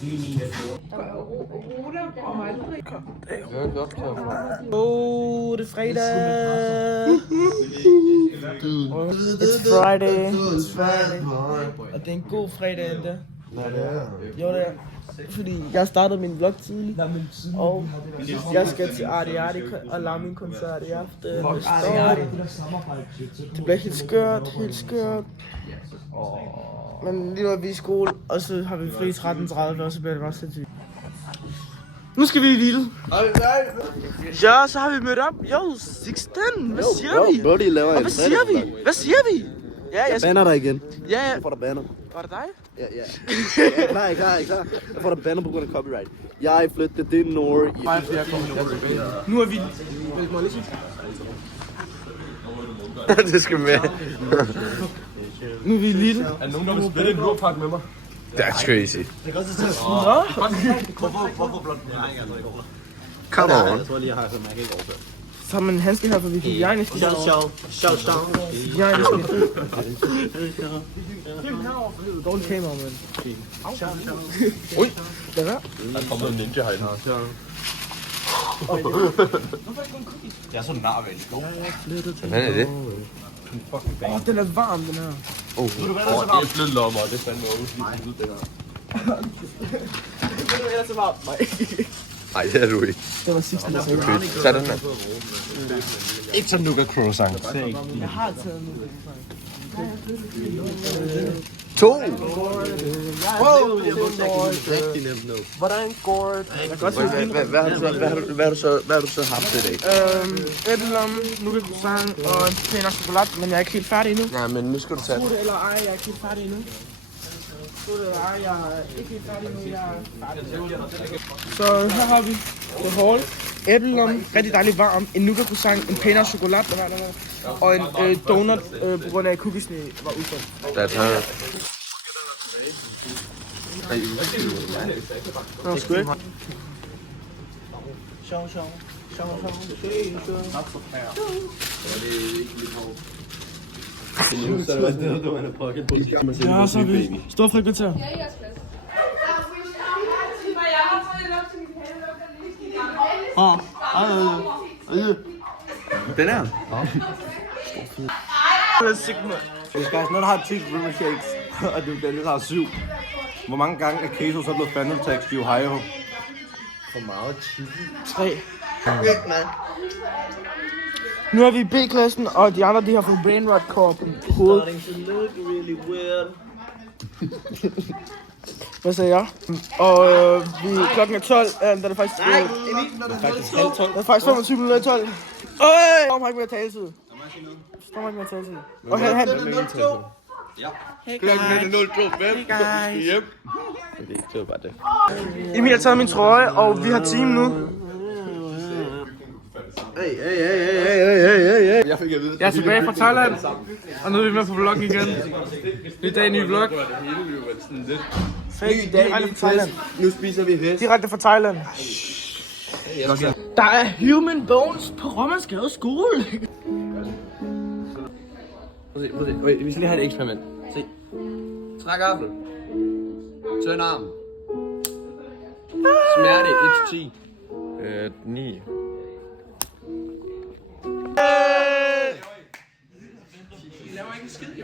Det er fredag. It's Friday. Og det er en god fredag endda. Jo, det er. Fordi jeg startede min vlog tidligt. Og jeg skal til Arti Arti og lave min koncert i aften. Det bliver helt skørt. Men lige nu er vi i skole, og så har vi fri 13:30, og så bliver det bare sindssygt. Nu skal vi i Lille. Ja, så har vi mødt op. Jo, 16. Hvad siger vi? Brody laver en Hvad siger vi? Ja, jeg banner dig igen. Ja. Jeg får dig banner. Var det dig? Ja. Klar. Jeg får dig banner på grund af copyright. Jeg flyttede det Nord i... Nu er vi... Det skal med. Nu er vi i Lille. Er der nogen, der vil spille en blodpakke med mig? That's crazy. Nå? Hvorfor blot den her? Come on. Jeg tror lige, jeg har sådan, man kan ikke overføre. Så har man en handske her, for vi fik Jejne skal. Ciao. Jejne skal. Dårlig kamera, mand. Ui. Hvad er det? Der er kommet en ninja herinde. Jeg er sådan en nar ved en skov. Hvad er det? Den er varm, den her. Det er flødlommer, det er fandme Nej, det er du ikke. Det var sidste, der sagde. Tag den her. ikke sådan nougat croissant. Jeg har taget nu. 2! Hvordan går det? Hvad har du så haft i dag? Æblelom, nougat croissant og en pæn chokolade, men jeg er ikke helt færdig endnu. Nej, men nu skal du tage... Tro det eller ej, jeg er ikke helt færdig endnu. Tro det eller ej, jeg er ikke helt færdig endnu, jeg er færdig. Så her har vi det hårde. Æblelom, rigtig dejligt varm, en nougat croissant, en pæn chokolade, og en donut, på grund af at cookiesne var udsolgt. That's her. Nå, sgu ikke. Ja, så er vi stor frikvarter. Den her? Hvis guys, når der har 10 river shakes, og det er lidt har 7, hvor mange gange er Queso så blevet Phantom Tax i Ohio? For meget chili. 3. Nu er vi i B-klassen, og de andre de har fået brain rot core på hovedet. Hvad sagde jeg? Og klokken er 12, da det faktisk... Nej, det er faktisk 25 minutter i 12. Storm har ikke mere taletid. Og han... Klokken er 0:25. Hjem. Det var bare det. Emil har taget min trøje, og vi har team nu. Hey. Jeg fik at vide. Jeg er tilbage fra Thailand, og nu er vi med på vloggen igen. Det er dag ny vlog. Fake, direkte fra Thailand. Nu spiser vi fisk. Direkte fra Thailand. Der er human bones på Råmandsgade skole. Wait, vi skal lige have et eksperiment. Se. Træk gaffel. Tøn arm. Smerte 1-10. 9.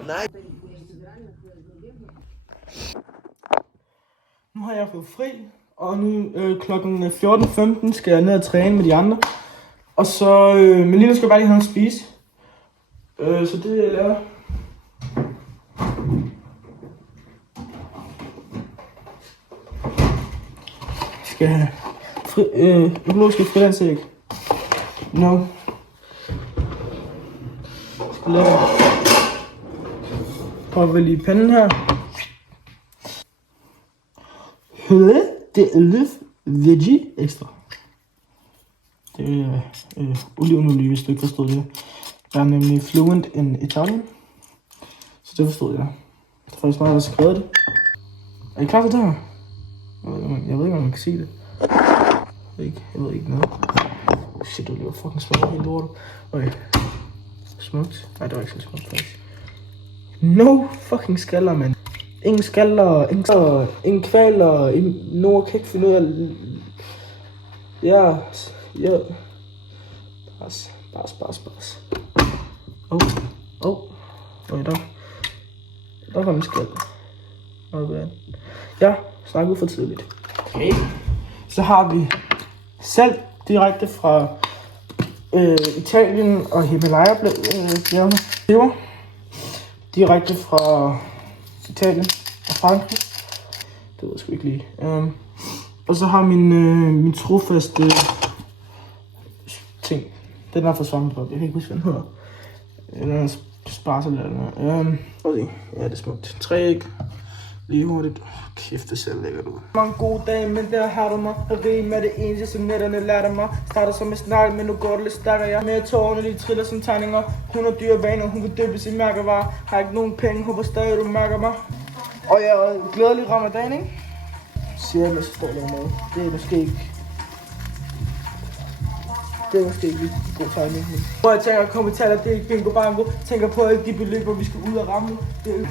Nej. Nu har jeg fået fri, og nu klokken 14:15 skal jeg ned og træne med de andre. Og så, Melina skal bare lige have noget at spise. Så det jeg laver. Skal have økologiske frilandsæg. No. Skal lave. Prøv vel i panden her. Det er Live Veggie Extra. Det er olivenolie, hvis du ikke forstod det. Jeg er nemlig fluent in Italian. Så det forstod jeg. Det er faktisk meget, der har skrevet det. Er I klar til det her? Jeg ved ikke, om man kan se det. Jeg ved ikke noget. Shit, du lever fucking smager helt lortet. Okay. Smukt. Nej, det var ikke så smukt faktisk. No fucking skaller, mand. ingen skaller, ingen kvaler, nogen kan ikke finde ud af... Ja. Bas. Der kom en skald. Ja, snak ud for tidligt. Okay. Så har vi salt direkte fra Italien og Himalaya-bjergene. Peber direkte fra Italien og Frankrig. Det ved jeg sgu ikke lige. Og så har min trofaste ting. Den er fra Svampebob. Jeg kan ikke huske, hvad den hedder. Den er sparse eller noget. Ja, det er smukt. 3 æg. Lige hurtigt. Kæft, det ser lækkert ud. Mange gode dage, men der har du mig. Og rig med det eneste, som netterne lærte mig. Starter som en snegl, men nu går det lidt stærkere. Med tårerne, de triller som tegninger. Hun har dyre vaner, hun kan døbes i mærkevarer. Har ikke nogen penge, håber stadig, du mærker mig. Og jeg glædelig ramadan, ikke? Siger jeg, så står der noget. Det er måske ikke... Det er måske ikke lige god timing. Hvor jeg tænker, kom og taler, det er ikke bingo bango. Tænker på alle de beløber, vi skal ud og ramme. Det er...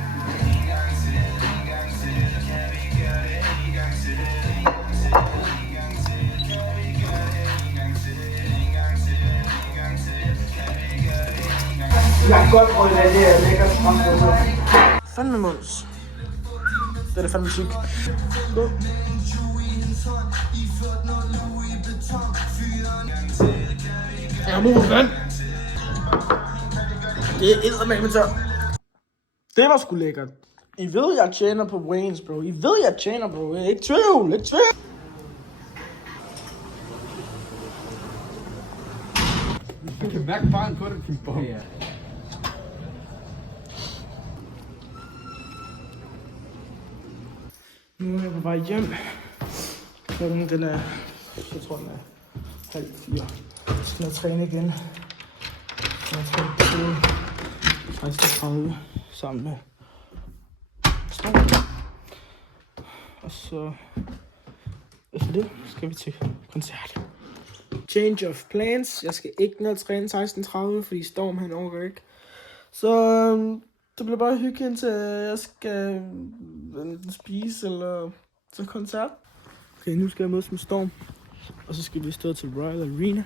Jeg kan godt prøve det, det er lækkert fremstået. Fandme Måns. Det er fandme syg. Gå. Ja, nu vand. Det er eddermame tør. Det var sgu lækkert. I ved, jeg tjener på Waynes, bro. I ved, jeg tjener, bro. Ikke tvivl, ikke tvivl. Jeg kan mærke barn på det, din bom. Ja. Nu er jeg på vej hjem. Klokken den er, jeg tror den er 3:30. Så skal jeg træne igen. Jeg træner til 16:30 sammen med Storm. Og så efter det skal vi til koncert. Change of plans. Jeg skal ikke ned og træne 16:30, fordi Storm han overgår ikke. Så det bliver bare hygge indtil jeg skal spise eller til koncert. Okay, nu skal jeg mødes med Storm. Og så skal vi stå til Royal Arena.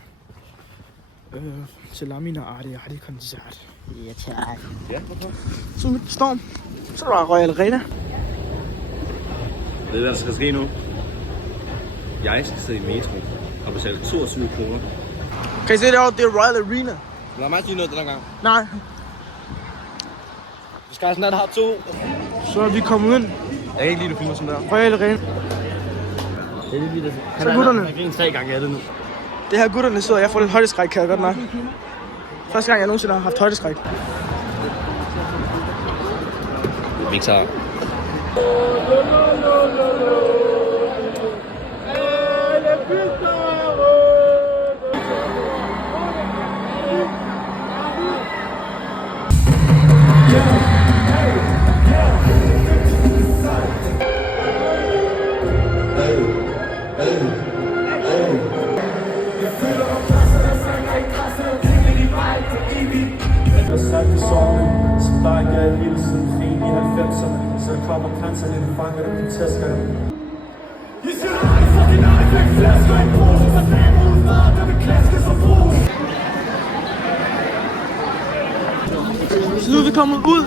Til Lamina Arti koncert. Ja, tak. Ja, hvorfor? Så med Storm. Så er der Royal Arena. Ved du, hvad der skal ske nu? Jeg skal sidde i metro og betale 22 kroner. Kan I se derovre? Det er Royal Arena. Lad mig ikke lige noget den gang. Nej. Vi skal sådan, at der har 2. Så er vi kommet ind. Jeg kan ikke lide, du filmer sådan der. Royal Arena. Det er lidt vildt. Så gutterne. Jeg griner 3 gange af det nu. Det her gutterne sidder, jeg får lidt højdeskræk, kan jeg godt nok. Første gang jeg nogensinde har haft højdeskræk. Victor. Kommer grænser lidt fanger dem, de tæsker dem. I skal aldrig få din egen væk flasker i pose, så stand udefra, der vil klaske som brug. Så nu er vi kommet ud.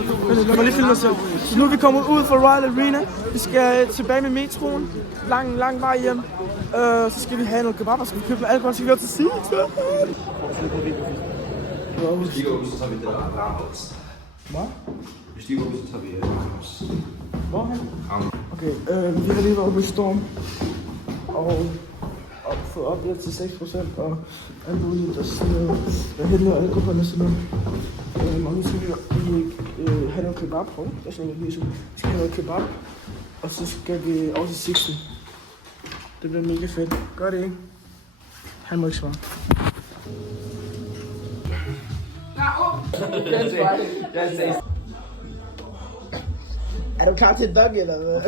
Lad mig lige filme mig selv. Så nu er vi kommet ud fra Royal Arena. Vi skal tilbage med metroen. Lang vej hjem. Så skal vi have noget kebab, og så skal vi købe noget alkohol, så skal vi gå til Sita. Hvis de går ud, så tager vi det der Ramos. Hvad? Hvis de går ud, så tager vi Ramos. Hvorhen? Okay, vi har lige været oppe i Storm. Og fået op lidt til 6% og alt muligt. Og sådan noget. Jeg har hentet alkohol og sådan noget. Og nu skal vi have noget kebab. Jeg skal lige så. Vi skal have noget kebab. Og så skal vi også til Sixten. Det bliver mega fedt. Gør det ikke? Han må ikke svare. Er du klar til et dog, eller hvad?